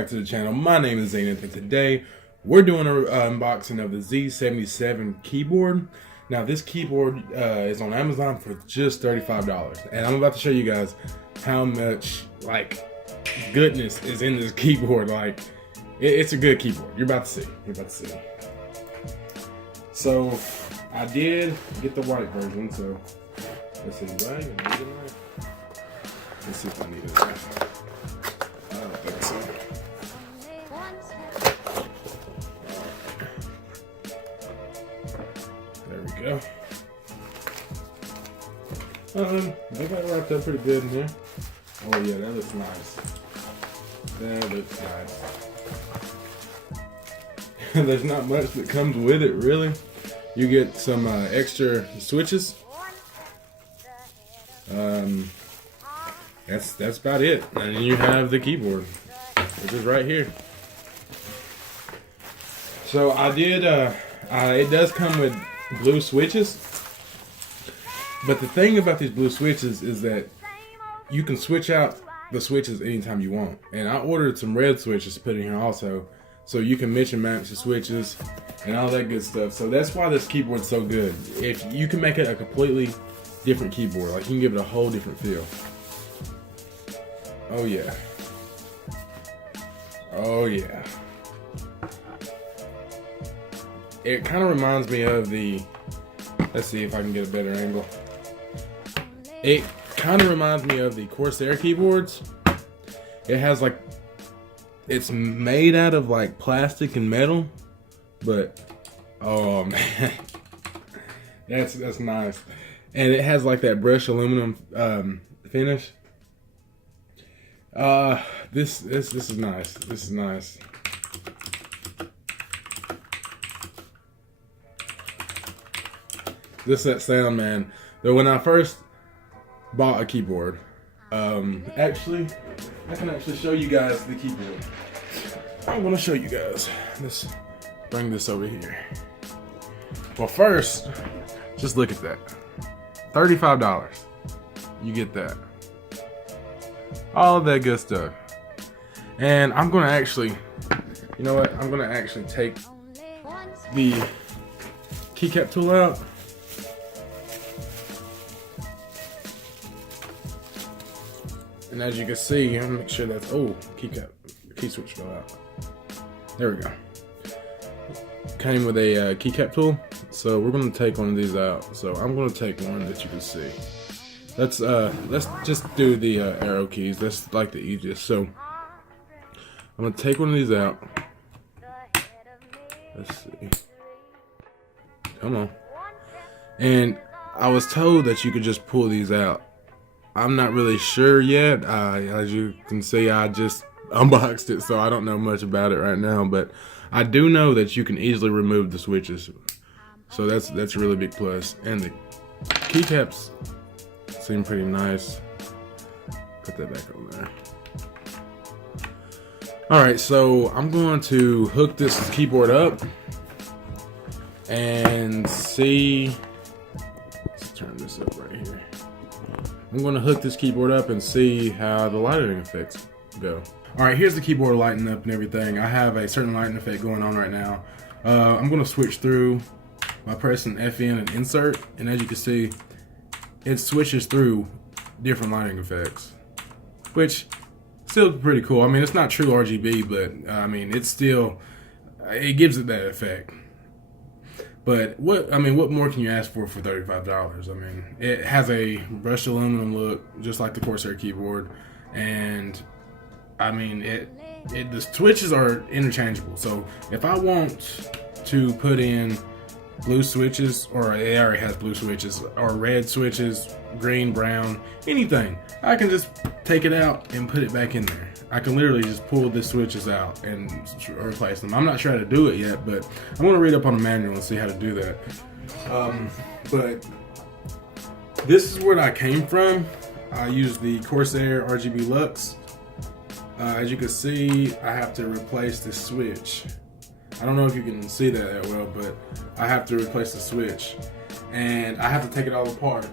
back to the channel. My name is Zenith, and today we're doing an unboxing of the Z-77 keyboard. Now this keyboard is on Amazon for just $35, and I'm about to show you guys how much goodness is in this keyboard. It's a good keyboard. You're about to see. So I did get the white version. So let's see. Do I even need it right? Let's see if I need it right. I don't think so. There we go. They got it wrapped up pretty good in there. Oh yeah, that looks nice. That looks nice. There's not much that comes with it, really. You get some extra switches. That's about it. And then you have the keyboard, which is right here. So I did. It does come with blue switches, but the thing about these blue switches is that you can switch out the switches anytime you want. And I ordered some red switches to put in here also, so you can mix and match the switches and all that good stuff. So that's why this keyboard's so good. If you can make it a completely different keyboard, like you can give it a whole different feel. Oh yeah. Oh yeah. It kind of reminds me of the, let's see if I can get a better angle. It kind of reminds me of the Corsair keyboards. It has it's made out of plastic and metal, but oh man, that's nice. And it has that brushed aluminum finish. This is nice. This is nice. This that sound, man. Though when I first bought a keyboard, actually, I can actually show you guys the keyboard. I want to show you guys. Let's bring this over here. Well, first, just look at that. $35. You get that. All of that good stuff. And I'm gonna actually, you know what? I'm gonna actually take the keycap tool out. And as you can see, I'm gonna make sure that's, key switch fell out. There we go. Came with a keycap tool, so we're gonna take one of these out. So I'm gonna take one that you can see. Let's just do the arrow keys. That's the easiest. So I'm gonna take one of these out. Let's see. Come on. And I was told that you could just pull these out. I'm not really sure yet. As you can see, I just unboxed it, so I don't know much about it right now. But I do know that you can easily remove the switches, so that's a really big plus. And the keycaps seem pretty nice. Put that back on there. Alright, so I'm going to hook this keyboard up and see. Let's turn this up right here. I'm going to hook this keyboard up and see how the lighting effects go. Alright, here's the keyboard lighting up and everything. I have a certain lighting effect going on right now. I'm going to switch through by pressing FN and insert, and as you can see, it switches through different lighting effects, which still pretty cool. I mean, it's not true RGB, but I mean, it's still, it gives it that effect. But what more can you ask for $35? I mean, it has a brushed aluminum look, just like the Corsair keyboard, and I mean, the switches are interchangeable. So if I want to put in blue switches, or it already has blue switches, or red switches, green, brown, anything, I can just take it out and put it back in there. I can literally just pull the switches out and replace them. I'm not sure how to do it yet, but I'm going to read up on the manual and see how to do that. But this is where I came from. I used the Corsair RGB Lux. As you can see, I have to replace the switch. I don't know if you can see that well, but I have to replace the switch, and I have to take it all apart.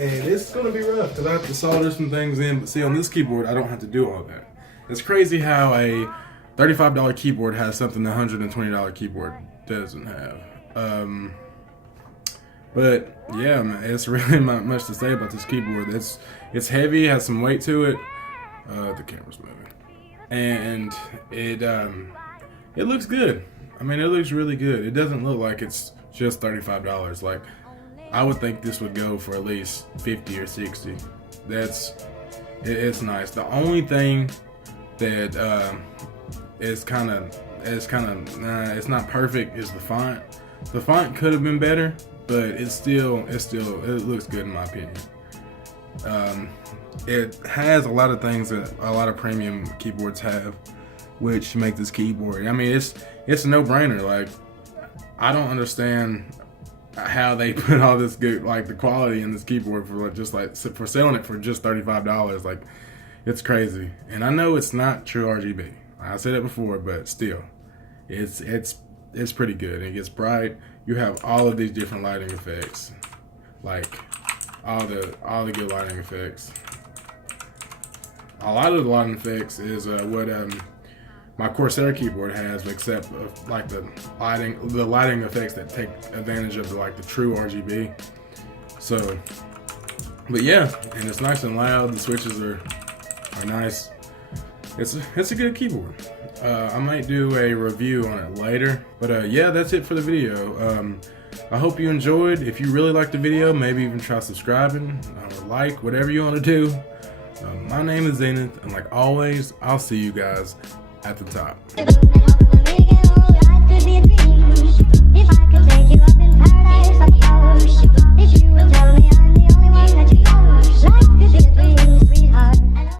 And it's gonna be rough because I have to solder some things in, but see, on this keyboard I don't have to do all that. It's crazy how a $35 keyboard has something a $120 keyboard doesn't have. But yeah, man, it's really not much to say about this keyboard. It's heavy, has some weight to it. The camera's moving, and it looks good. I mean, it looks really good. It doesn't look like it's just $35. Like, I would think this would go for at least 50 or 60. It's nice. The only thing that it's not perfect is the font. The font could have been better, but it looks good in my opinion. It has a lot of things that a lot of premium keyboards have, which make this keyboard, I mean, it's a no-brainer. Like, I don't understand how they put all this good, like, the quality in this keyboard for selling it for just $35. Like, it's crazy. And I know it's not true RGB. I said it before, but still, it's pretty good. It gets bright. You have all of these different lighting effects, like all the good lighting effects. A lot of the lighting effects is what my Corsair keyboard has, except like the lighting effects that take advantage of the true RGB. So, but yeah, and it's nice and loud. The switches are nice. It's a good keyboard. I might do a review on it later, but yeah, that's it for the video. I hope you enjoyed. If you really liked the video, maybe even try subscribing or like, whatever you want to do. My name is Zenith, and like always, I'll see you guys at the top.